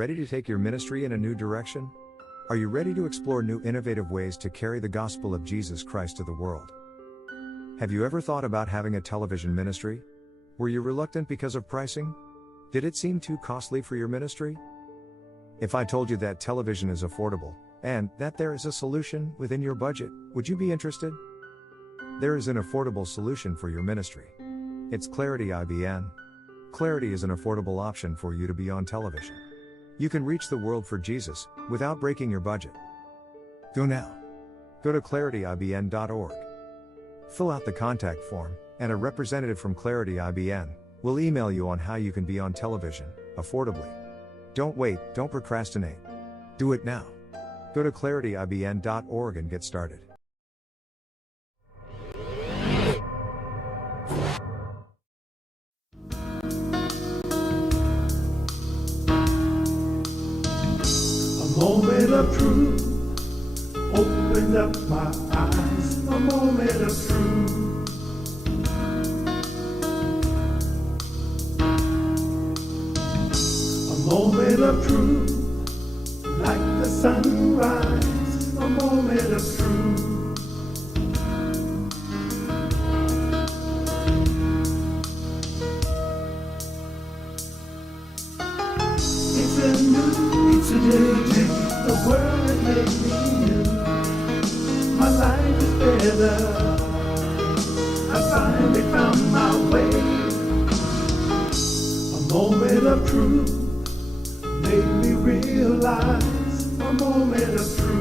ready to take your ministry in a new direction? Are you ready to explore new innovative ways to carry the gospel of Jesus Christ to the world? Have you ever thought about having a television ministry? Were you reluctant because of pricing? Did it seem too costly for your ministry? If I told you that television is affordable, and that there is a solution within your budget, would you be interested? There is an affordable solution for your ministry. It's Clarity IBN. Clarity is an affordable option for you to be on television. You can reach the world for Jesus, without breaking your budget. Go now. Go to clarityibn.org. Fill out the contact form, and a representative from Clarity IBN will email you on how you can be on television, affordably. Don't wait, don't procrastinate. Do it now. Go to clarityibn.org and get started. Moment of truth opened up my eyes. A moment of truth. A moment of truth, like the sunrise. A moment of truth. It's a day. The world has made me new. My life is better. I finally found my way. A moment of truth made me realize. A moment of truth.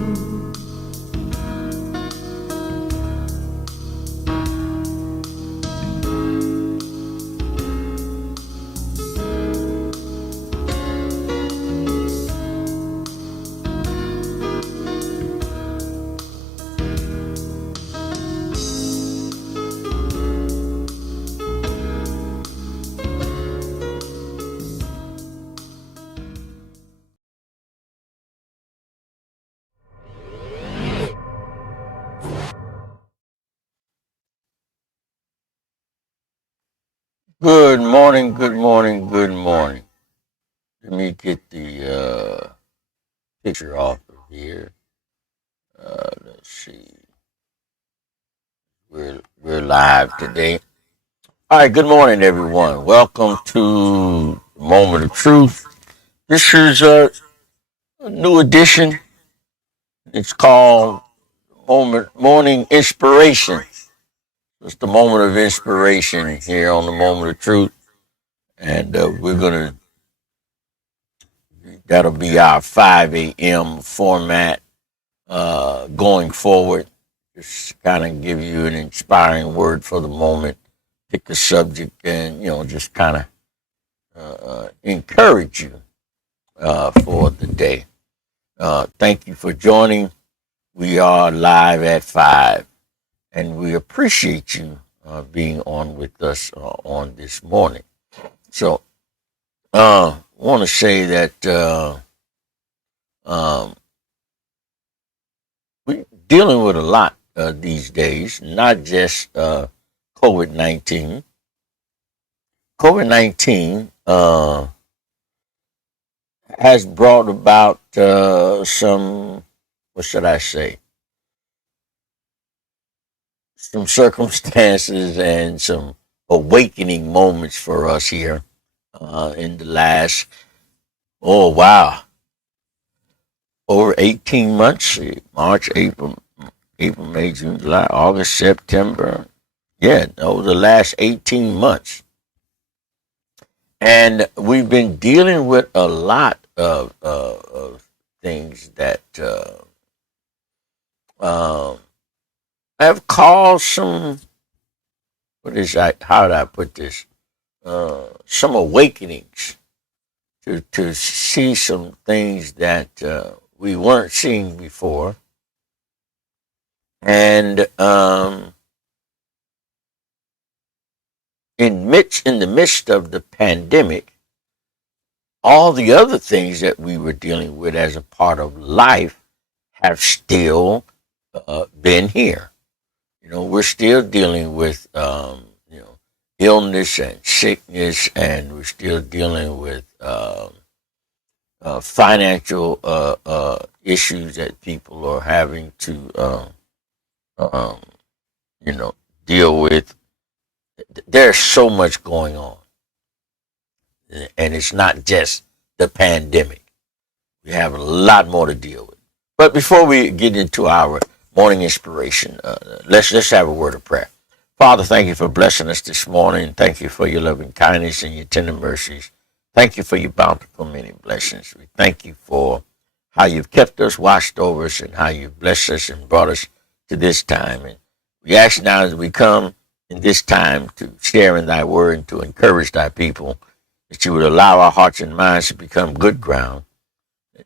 Good morning, good morning, good morning. Let me get the picture off of here. Let's see. We're live today. All right, good morning, everyone. Welcome to Moment of Truth. This is a new edition. It's called Morning Inspiration. It's the moment of inspiration here on the Moment of Truth. And that'll be our 5 a.m. format going forward. Just kind of give you an inspiring word for the moment, pick a subject, and, just kind of encourage you for the day. Thank you for joining. We are live at 5. And we appreciate you being on with us on this morning. So, I want to say that we're dealing with a lot these days, not just COVID-19. COVID-19 has brought about some, what should I say? Some circumstances and some awakening moments for us here in the last, over 18 months, March, April, May, June, July, August, September. Yeah, over the last 18 months. And we've been dealing with a lot of things that have caused some, how do I put this? Some awakenings to see some things that we weren't seeing before. And in the midst of the pandemic, all the other things that we were dealing with as a part of life have still been here. We're still dealing with, illness and sickness, and we're still dealing with financial issues that people are having to, um, deal with. There's so much going on, and it's not just the pandemic. We have a lot more to deal with. But before we get into our morning inspiration, let's have a word of prayer. Father, thank you for blessing us this morning. Thank you for your loving kindness and your tender mercies. Thank you for your bountiful many blessings. We thank you for how you've kept us, watched over us, and how you've blessed us and brought us to this time. And we ask now as we come in this time to share in thy word and to encourage thy people, that you would allow our hearts and minds to become good ground,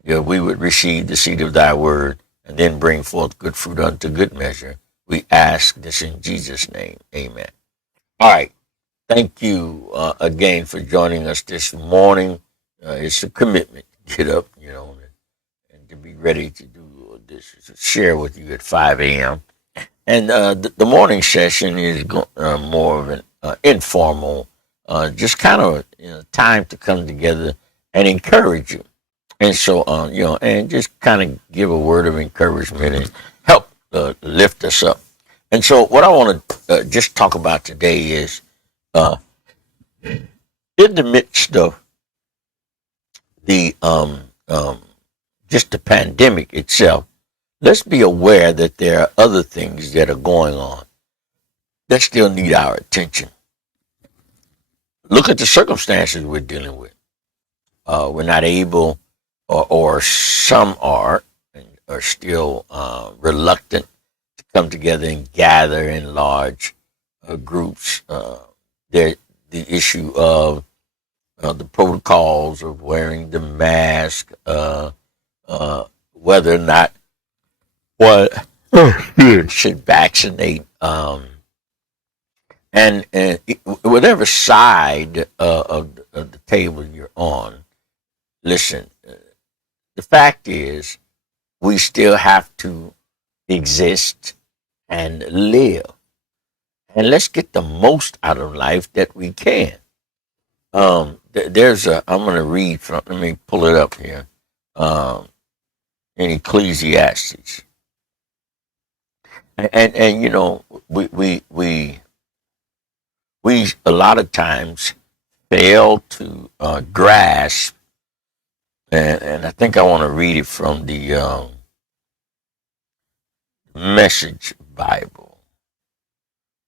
that we would receive the seed of thy word and then bring forth good fruit unto good measure. We ask this in Jesus' name. Amen. All right. Thank you again for joining us this morning. It's a commitment to get up, and to be ready to do this, to share with you at 5 a.m. And the morning session is more of an informal, just kind of time to come together and encourage you. And so, and just kind of give a word of encouragement and help lift us up. And so, what I want to just talk about today is uh, in the midst of the just the pandemic itself, let's be aware that there are other things that are going on that still need our attention. Look at the circumstances we're dealing with. We're not able, or some are still reluctant to come together and gather in large groups. There, the issue of the protocols of wearing the mask, whether or not one should vaccinate, and whatever side of the table you're on. Listen, the fact is, we still have to exist and live. And let's get the most out of life that we can. I'm going to read from, let me pull it up here, in Ecclesiastes. And we a lot of times fail to grasp, and I think I want to read it from the Message Bible.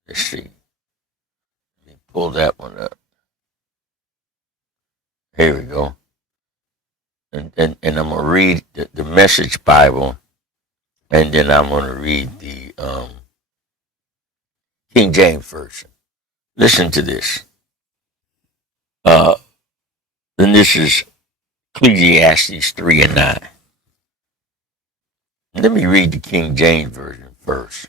Let's see. Let me pull that one up. Here we go. And I'm going to read the Message Bible, and then I'm going to read the King James Version. Listen to this. And this is Ecclesiastes 3 and 9. Let me read the King James Version first.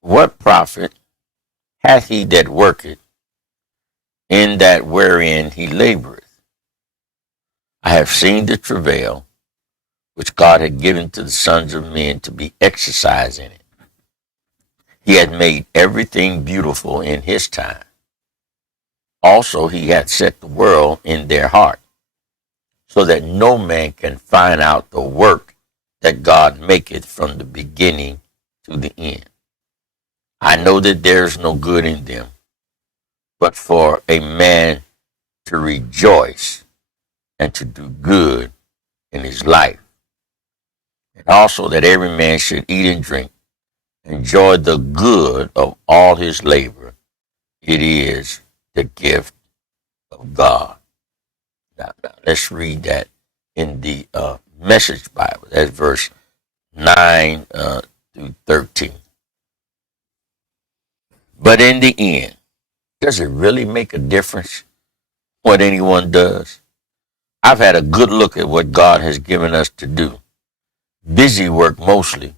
What profit hath he that worketh in that wherein he laboreth? I have seen the travail which God had given to the sons of men to be exercised in it. He had made everything beautiful in his time. Also, he hath set the world in their heart, so that no man can find out the work that God maketh from the beginning to the end. I know that there is no good in them, but for a man to rejoice and to do good in his life. And also that every man should eat and drink, enjoy the good of all his labor. It is the gift of God. Now let's read that in the Message Bible. That's verse 9 through 13. But in the end, does it really make a difference what anyone does? I've had a good look at what God has given us to do. Busy work mostly.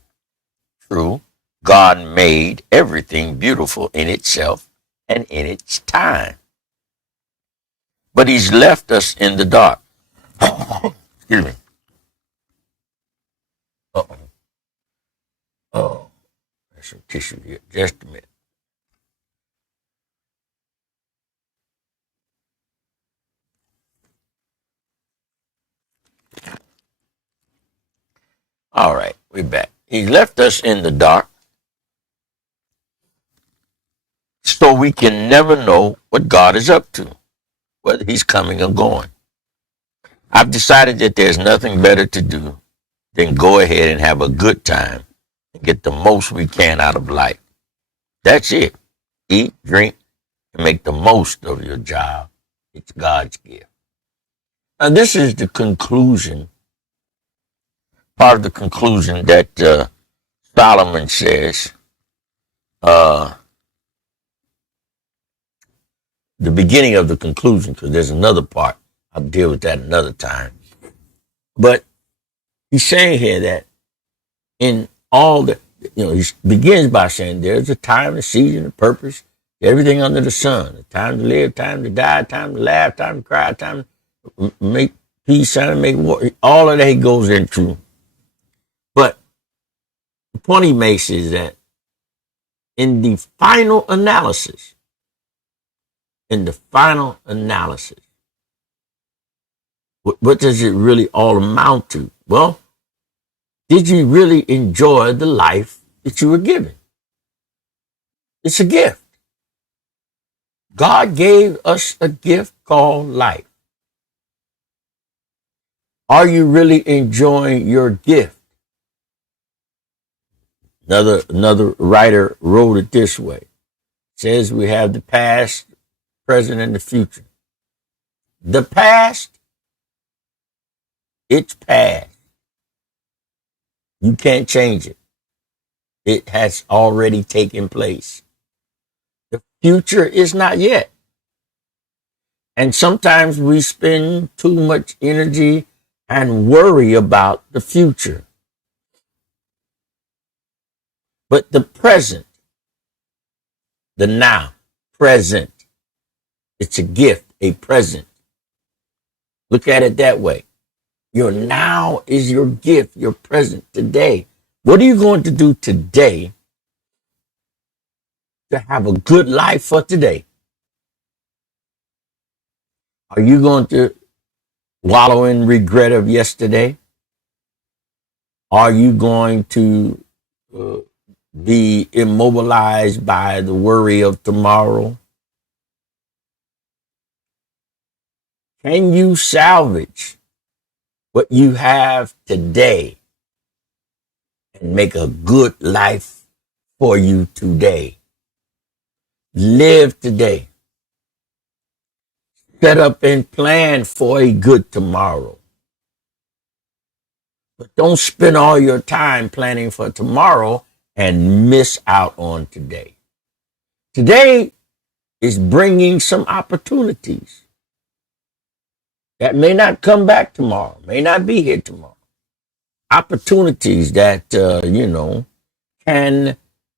True, God made everything beautiful in itself and in its time. But he's left us in the dark. Excuse me. Uh-oh. Oh, there's some tissue here. Just a minute. All right, we're back. He left us in the dark so we can never know what God is up to, whether he's coming or going. I've decided that there's nothing better to do than go ahead and have a good time and get the most we can out of life. That's it. Eat, drink, and make the most of your job. It's God's gift. Now, this is the conclusion, part of the conclusion that Solomon says, the beginning of the conclusion, because there's another part. I'll deal with that another time. But he's saying here that in all the, he begins by saying there's a time, a season, a purpose, everything under the sun. A time to live, time to die, time to laugh, time to cry, time to make peace, time to make war. All of that he goes into. But the point he makes is that in the final analysis, what does it really all amount to? Well, did you really enjoy the life that you were given? It's a gift. God gave us a gift called life. Are you really enjoying your gift? Another writer wrote it this way. It says we have the past, present, and the future. The past, it's past. You can't change it. It has already taken place. The future is not yet. And sometimes we spend too much energy and worry about the future. But the present, the now, present, it's a gift, a present. Look at it that way. Your now is your gift, your present today. What are you going to do today to have a good life for today? Are you going to wallow in regret of yesterday? Are you going to be immobilized by the worry of tomorrow? Can you salvage what you have today and make a good life for you today? Live today. Set up and plan for a good tomorrow. But don't spend all your time planning for tomorrow and miss out on today. Today is bringing some opportunities that may not come back tomorrow, may not be here tomorrow. Opportunities that, can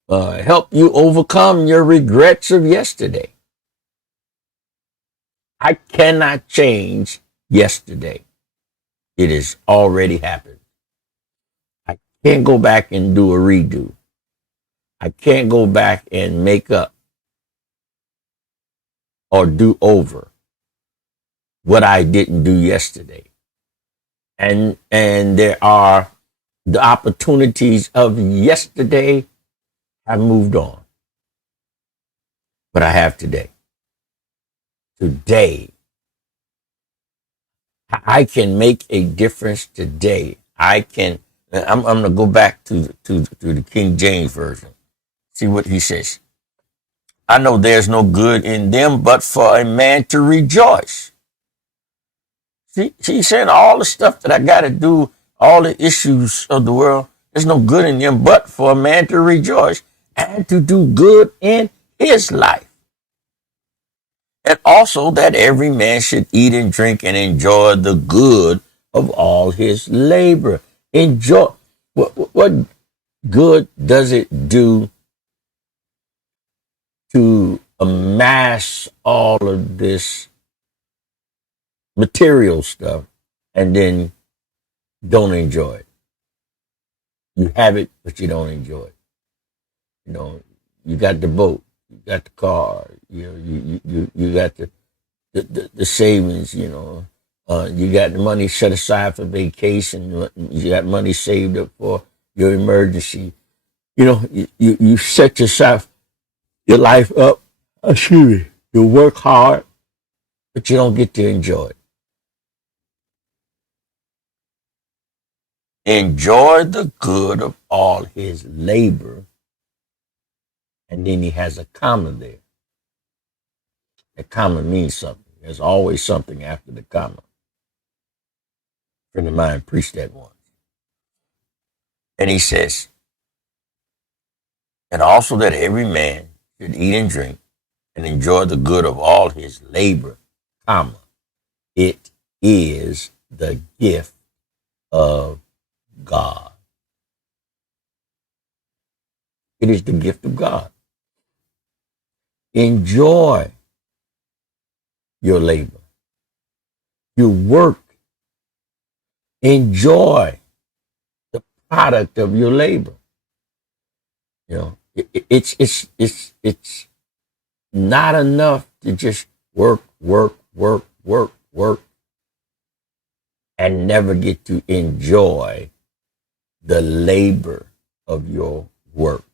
help you overcome your regrets of yesterday. I cannot change yesterday. It has already happened. I can't go back and do a redo. I can't go back and make up or do over what I didn't do yesterday. And there are the opportunities of yesterday have moved on. But I have today. Today, I can make a difference today. I'm going to go back to the King James Version. See what he says. I know there's no good in them but for a man to rejoice. See, he's saying all the stuff that I got to do, all the issues of the world, there's no good in them but for a man to rejoice and to do good in his life. And also that every man should eat and drink and enjoy the good of all his labor. Enjoy. What good does it do to amass all of this material stuff and then don't enjoy it? You have it, but you don't enjoy it. You got the boat. You got the car, you got the savings, You got the money set aside for vacation. You got money saved up for your emergency. You know, you set yourself, your life up. Excuse me. You work hard, but you don't get to enjoy it. Enjoy the good of all his labor. And then he has a comma there. A comma means something. There's always something after the comma. A friend of mine preached that once. And he says, and also that every man should eat and drink and enjoy the good of all his labor, comma. It is the gift of God. It is the gift of God. Enjoy your labor. You work. Enjoy the product of your labor. You know, it's not enough to just work, and never get to enjoy the labor of your work.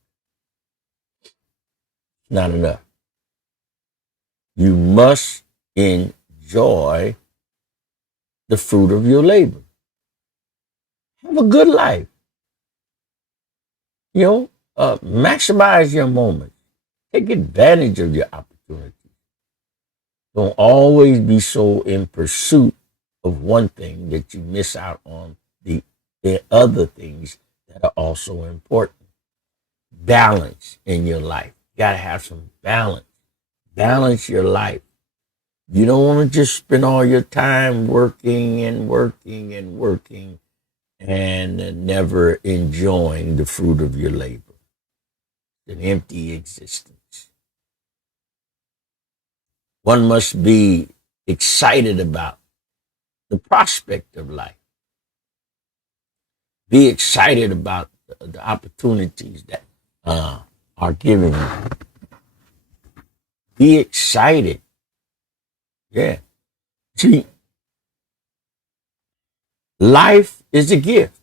Not enough. You must enjoy the fruit of your labor. Have a good life. You know, maximize your moments. Take advantage of your opportunities. Don't always be so in pursuit of one thing that you miss out on the other things that are also important. Balance in your life. You got to have some balance. Balance your life. You don't want to just spend all your time working and never enjoying the fruit of your labor. An empty existence. One must be excited about the prospect of life. Be excited about the opportunities that are given you. Be excited. Yeah. See, life is a gift.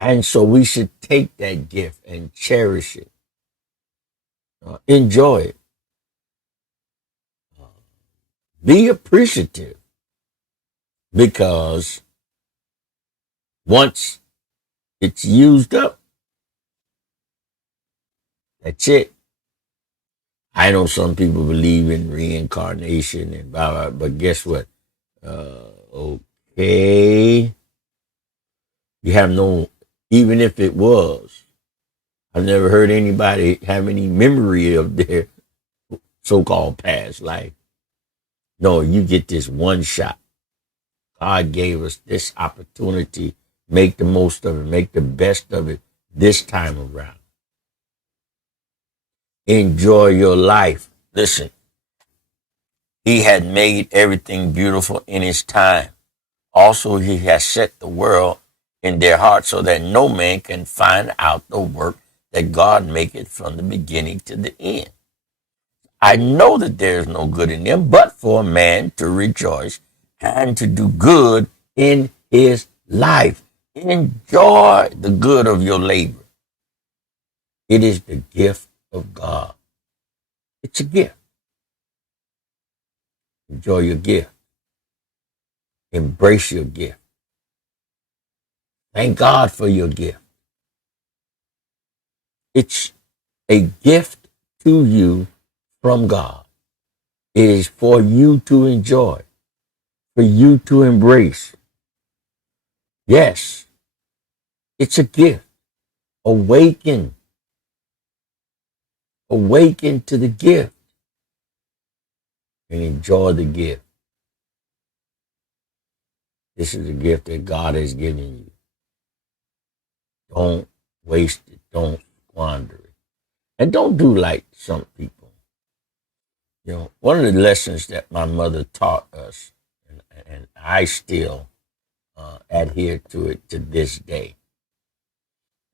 And so we should take that gift and cherish it. Enjoy it. Be appreciative. Because once it's used up, that's it. I know some people believe in reincarnation and blah, blah, but guess what? Okay. You have no, even if it was, I've never heard anybody have any memory of their so-called past life. No, you get this one shot. God gave us this opportunity. Make the most of it. Make the best of it this time around. Enjoy your life. Listen, he had made everything beautiful in his time. Also, he has set the world in their hearts so that no man can find out the work that God maketh from the beginning to the end. I know that there is no good in them, but for a man to rejoice and to do good in his life. Enjoy the good of your labor. It is the gift of God. It's a gift. Enjoy your gift. Embrace your gift. Thank God for your gift. It's a gift to you from God. It is for you to enjoy, for you to embrace. Yes, it's a gift. Awaken. Awaken to the gift and enjoy the gift. This is a gift that God has given you. Don't waste it. Don't squander it. And don't do like some people. You know, one of the lessons that my mother taught us, and I still adhere to it to this day,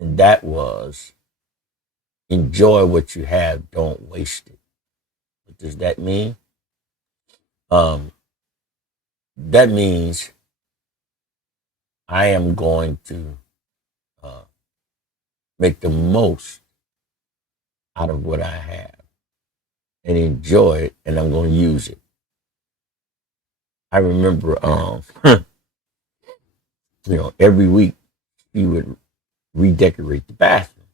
and that was enjoy what you have, don't waste it. What does that mean? that means I am going to uh, make the most out of what I have and enjoy it, and I'm going to use it. I remember, every week she would redecorate the bathroom,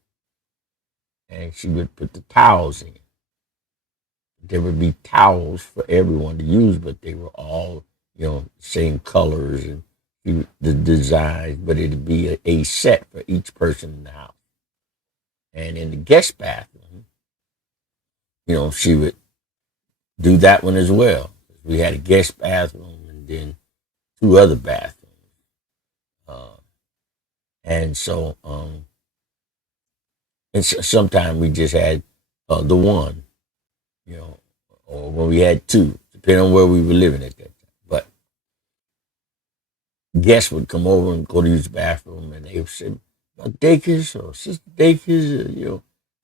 and she would put the towels in. There would be towels for everyone to use, but they were all, same colors and the designs, but it'd be a set for each person in the house. And in the guest bathroom, she would do that one as well. We had a guest bathroom and then two other bathrooms. Uh, and so, sometimes we just had the one, or when we had two, depending on where we were living at that time. But guests would come over and go to use the bathroom, and they would say, Dakis or Sister Dakis,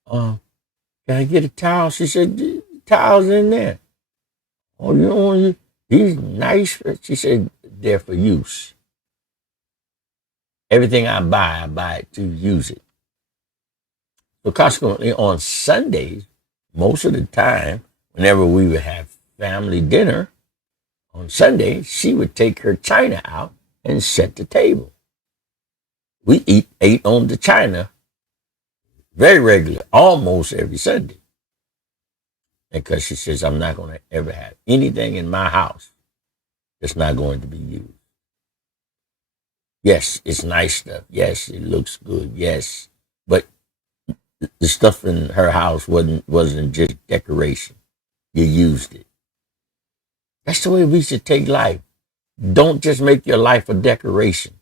can I get a towel? She said, the towel's in there. Oh, you don't want these nice? She said, they're for use. Everything I buy it to use it. So consequently, on Sundays, most of the time, whenever we would have family dinner, on Sunday, she would take her china out and set the table. We ate on the china very regularly, almost every Sunday. Because she says, I'm not going to ever have anything in my house that's not going to be used. Yes, it's nice stuff. Yes, it looks good. Yes. But the stuff in her house wasn't just decoration. You used it. That's the way we should take life. Don't just make your life a decoration.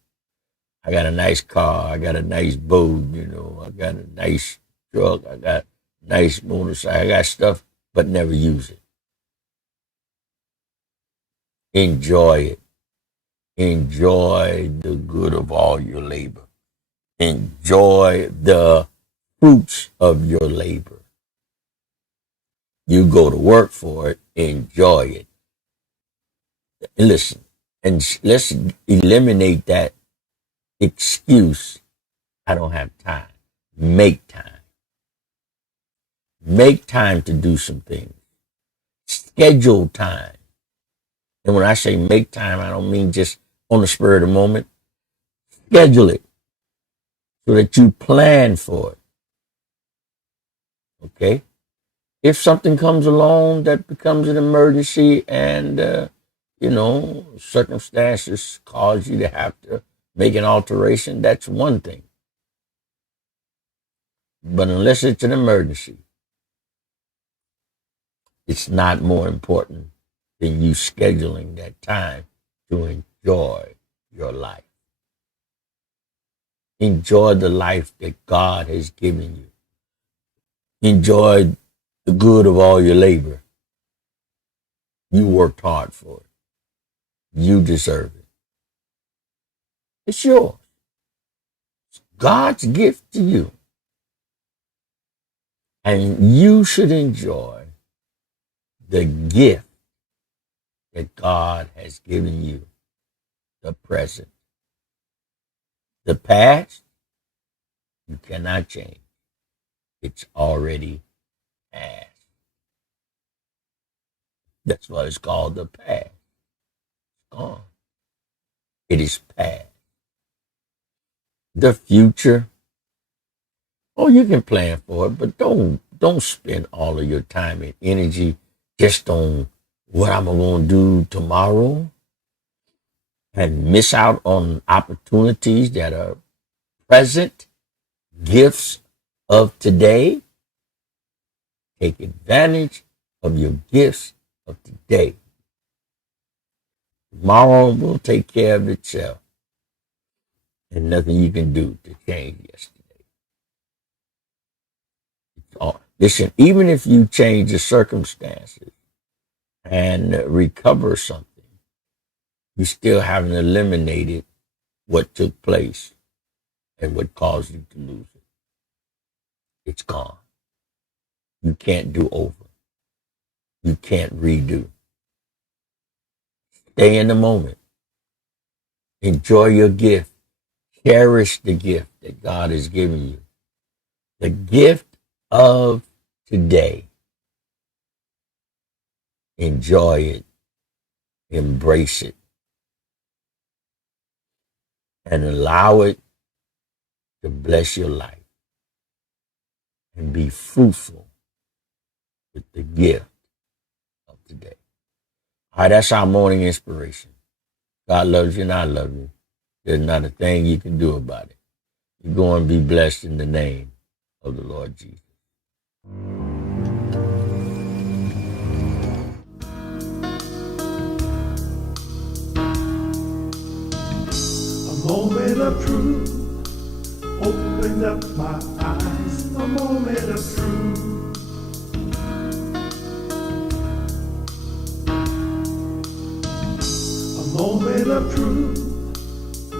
I got a nice car. I got a nice boat. I got a nice truck. I got a nice motorcycle. I got stuff, but never use it. Enjoy it. Enjoy the good of all your labor. Enjoy the fruits of your labor. You go to work for it. Enjoy it. And listen, and let's eliminate that excuse. I don't have time. Make time. Make time to do some things. Schedule time. And when I say make time, I don't mean just on the spur of the moment. Schedule it so that you plan for it. Okay? If something comes along that becomes an emergency and, circumstances cause you to have to make an alteration, that's one thing. But unless it's an emergency, it's not more important than you scheduling that time to enjoy your life. Enjoy the life that God has given you. Enjoy the good of all your labor. You worked hard for it. You deserve it. It's yours. It's God's gift to you. And you should enjoy the gift that God has given you, the present. The past, you cannot change. It's already past. That's why it's called the past. It's gone. It is past. The future, you can plan for it, but don't spend all of your time and energy just on what I'm going to do tomorrow and miss out on opportunities that are present, gifts of today. Take advantage of your gifts of today. Tomorrow will take care of itself, and nothing you can do to change yesterday. Listen, even if you change the circumstances and recover something, you still haven't eliminated what took place and what caused you to lose it. It's gone. You can't do over. You can't redo. Stay in the moment. Enjoy your gift. Cherish the gift that God has given you. The gift of today. Enjoy it. Embrace it. And allow it to bless your life. And be fruitful with the gift of today. All right, that's our morning inspiration. God loves you and I love you. There's not a thing you can do about it. You go and be blessed in the name of the Lord Jesus. A moment of truth opened up my eyes. A moment of truth. A moment of truth,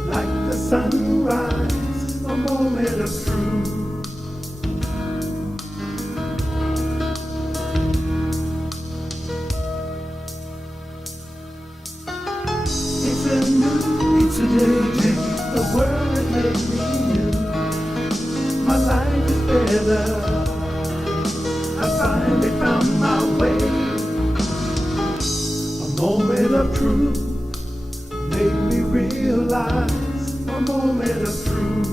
like the sunrise. A moment of truth. It's a day, the world has made me new. My life is better. I finally found my way. A moment of truth made me realize. A moment of truth.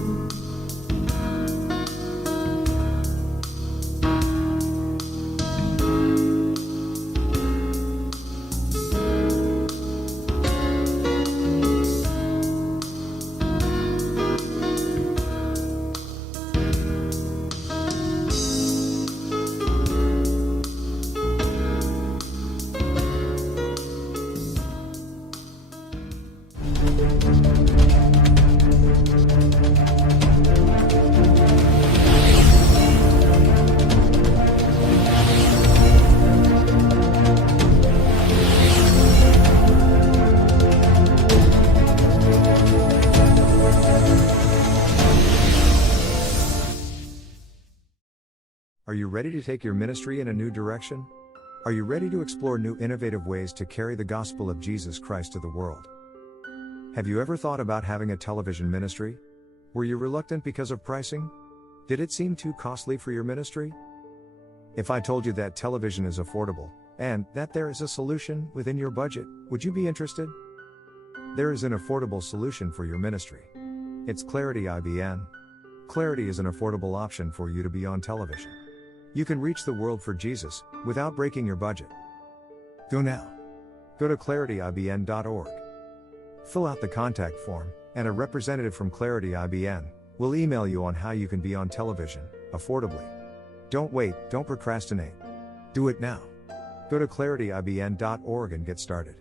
Are you ready to take your ministry in a new direction? Are you ready to explore new innovative ways to carry the gospel of Jesus Christ to the world? Have you ever thought about having a television ministry? Were you reluctant because of pricing? Did it seem too costly for your ministry? If I told you that television is affordable, and that there is a solution within your budget, would you be interested? There is an affordable solution for your ministry. It's Clarity IBN. Clarity is an affordable option for you to be on television. You can reach the world for Jesus without breaking your budget. Go now. Go to clarityibn.org. Fill out the contact form, and a representative from Clarity IBN will email you on how you can be on television affordably. Don't wait, don't procrastinate. Do it now. Go to clarityibn.org and get started.